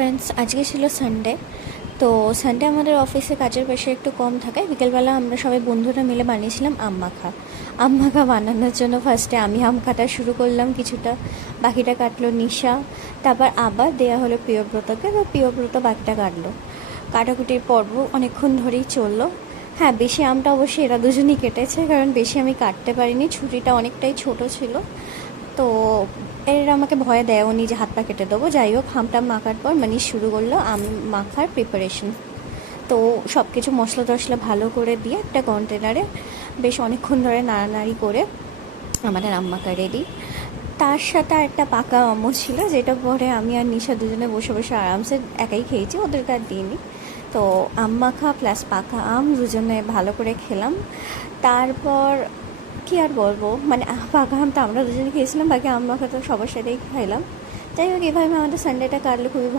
Friends, আজকে ছিল Sunday. তো সানডে আমাদের অফিসে কাজের প্রেশার একটু কম থাকায় বিকেলবেলা আমরা সবাই বন্ধুরা মিলে বানিয়েছিলাম আম মাখা। আম মাখা বানানোর জন্য ফার্স্টে আমি আম কাটা শুরু করলাম কিছুটা, বাকিটা কাটলো নিশা, তারপর আবার দেয়া হলো প্রিয়ব্রতকে, তো প্রিয়ব্রত বাকিটা কাটলো। কাটাকুটির পর্ব অনেকক্ষণ ধরেই চললো। হ্যাঁ, বেশি আমটা অবশ্যই এরা দুজনই কেটেছে, কারণ বেশি আমি কাটতে পারিনি, ছুরিটা অনেকটাই ছোট ছিল। তো এরা আমাকে ভয় দেয়নি যে হাত পা কেটে দেবো। যাই হোক, আমটা মাখার পর মানিশ শুরু করলো আম মাখার প্রিপারেশন। তো সব কিছু মশলা টশলা ভালো করে দিয়ে একটা কন্টেনারে বেশ অনেকক্ষণ ধরে নাড়ানাড়ি করে আমাদের আম মাখা রেডি। তার সাথে একটা পাকা আমও ছিল, যেটা পরে আমি আর নিশা দুজনে বসে বসে আরামসে একাই খেয়েছি, ওদেরকে আর দিইনি। তো আম মাখা প্লাস পাকা আম দুজনে ভালো করে খেলাম। তারপর কী আর বলবো, মানে পাকা আম তো আমরা দুজনে খেয়েছিলাম, বাকি আম মাখা তো সবার সাথেই খাইলাম। যাই হোক, এভাবে আমাদের সানডেটা কাটলে খুবই